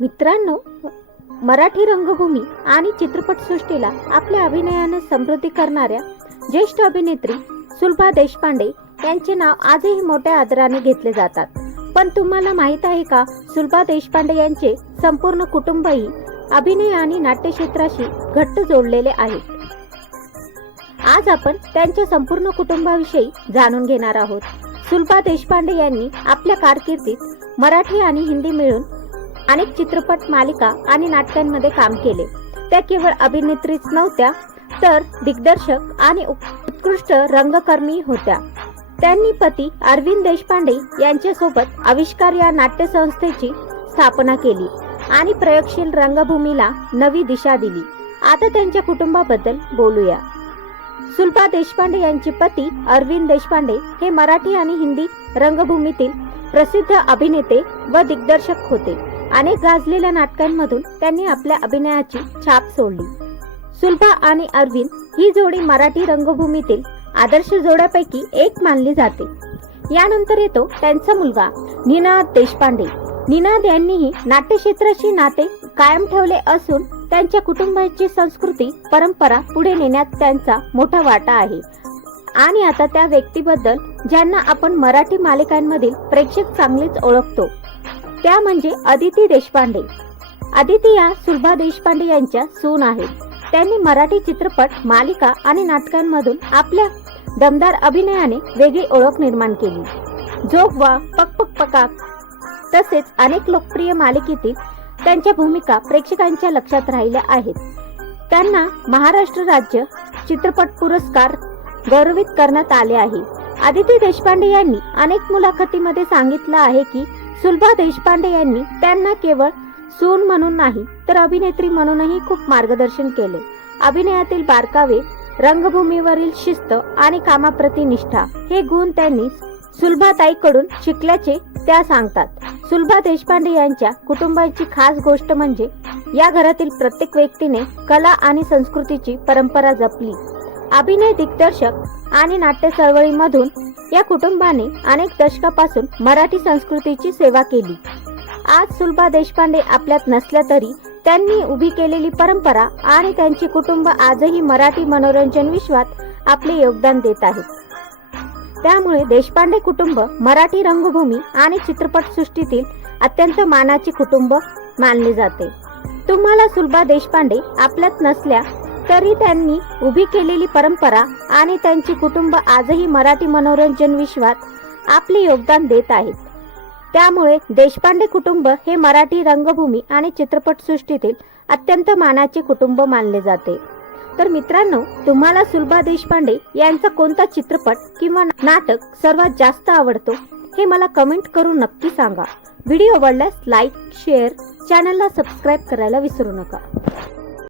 मित्रांनो, मराठी रंगभूमी आणि चित्रपटसृष्टीला आपल्या अभिनयानं समृद्धी करणाऱ्या ज्येष्ठ अभिनेत्री सुलभा देशपांडे यांचे नाव आजही मोठ्या आदराने घेतले जातात. पण तुम्हाला माहित आहे का, सुलभा देशपांडे यांचे संपूर्ण कुटुंबही अभिनय आणि नाट्यक्षेत्राशी घट्ट जोडलेले आहेत. आज आपण त्यांच्या संपूर्ण कुटुंबाविषयी जाणून घेणार आहोत. सुलभा देशपांडे यांनी आपल्या कारकिर्दीत मराठी आणि हिंदी मिळून अनेक चित्रपट, मालिका आणि नाटकांमध्ये काम केले. त्या केवळ अभिनेत्रीच नव्हत्या, तर दिग्दर्शक आणि उत्कृष्ट रंगकर्मी होत्या. त्यांनी पती अरविंद देशपांडे यांच्यासोबत आविष्कार या नाट्य संस्थेची स्थापना केली आणि प्रयोगशील रंगभूमीला नवी दिशा दिली. आता त्यांच्या कुटुंबाबद्दल बोलूया. सुलभा देशपांडे यांचे पती अरविंद देशपांडे हे मराठी आणि हिंदी रंगभूमीतील प्रसिद्ध अभिनेते व दिग्दर्शक होते. अनेक गाजलेल्या नाटकांमधून त्यांनी आपल्या अभिनयाची छाप सोडली. सुलभा आणि अरविंद ही जोडी मराठी रंगभूमीतील आदर्श जोड्यापैकी एक मानली जाते. यानंतर येतो त्यांचा मुलगा निनाद देशपांडे. निनाद यांनीही नाट्यक्षेत्राशी नाते कायम ठेवले असून त्यांच्या कुटुंबाची संस्कृती, परंपरा पुढे नेण्यात त्यांचा मोठा वाटा आहे. आणि आता त्या व्यक्तीबद्दल ज्यांना आपण मराठी मालिकांमधील प्रेक्षक चांगलेच ओळखतो, त्या म्हणजे अदिती देशपांडे. अदिती या सुलभा देशपांडे यांच्या सून आहेत. त्यांनी मराठी चित्रपट, मालिका आणि नाटकांमधून आपल्या दमदार अभिनयाने वेगळी ओळख निर्माण केली. जोगवा, पक पक पकाक तसेच अनेक लोकप्रिय मालिकेतील त्यांच्या भूमिका प्रेक्षकांच्या लक्षात राहिल्या आहेत. त्यांना महाराष्ट्र राज्य चित्रपट पुरस्कार गौरवित करण्यात आले आहे. अदिती देशपांडे यांनी अनेक मुलाखतीमध्ये सांगितलं आहे की सुलभा देशपांडे यांनी त्यांना केवळ सून म्हणून नाही, तर अभिनेत्री म्हणूनही खूप मार्गदर्शन केले. अभिनयातील बारकावे, रंगभूमीवरील शिस्त आणि कामाप्रती निष्ठा हे गुण त्यांनी सुलभाताईकडून शिकल्याचे त्या सांगतात. सुलभा देशपांडे यांच्या कुटुंबाची खास गोष्ट म्हणजे या घरातील प्रत्येक व्यक्तीने कला आणि संस्कृतीची परंपरा जपली. अभिनय, दिग्दर्शक आणि नाट्य चळवळीमधून या कुटुंबाने अनेक दशकापासून मराठी संस्कृतीची सेवा केली. आज सुलभा देशपांडे आपल्यात नसल्या तरी त्यांनी उभी केलेली परंपरा आणि त्यांचे कुटुंब आजही मराठी मनोरंजन विश्वात आपले योगदान देत आहेत. त्यामुळे देशपांडे कुटुंब मराठी रंगभूमी आणि चित्रपटसृष्टीतील अत्यंत मानाचे कुटुंब मानले जाते. तुम्हाला सुलभा देशपांडे आपल्यात नसल्या तरी त्यांनी उभी केलेली परंपरा आणि त्यांचे कुटुंब आजही मराठी मनोरंजन विश्वात आपले योगदान देत आहेत. त्यामुळे देशपांडे कुटुंब हे मराठी रंगभूमी आणि चित्रपटसृष्टीतील अत्यंत मानाचे कुटुंब मानले जाते. तर मित्रांनो, तुम्हाला सुलभा देशपांडे यांचा कोणता चित्रपट किंवा नाटक सर्वात जास्त आवडतो हे मला कमेंट करून नक्की सांगा. व्हिडिओ आवडल्यास लाईक, शेअर, चॅनलला सबस्क्राईब करायला विसरू नका.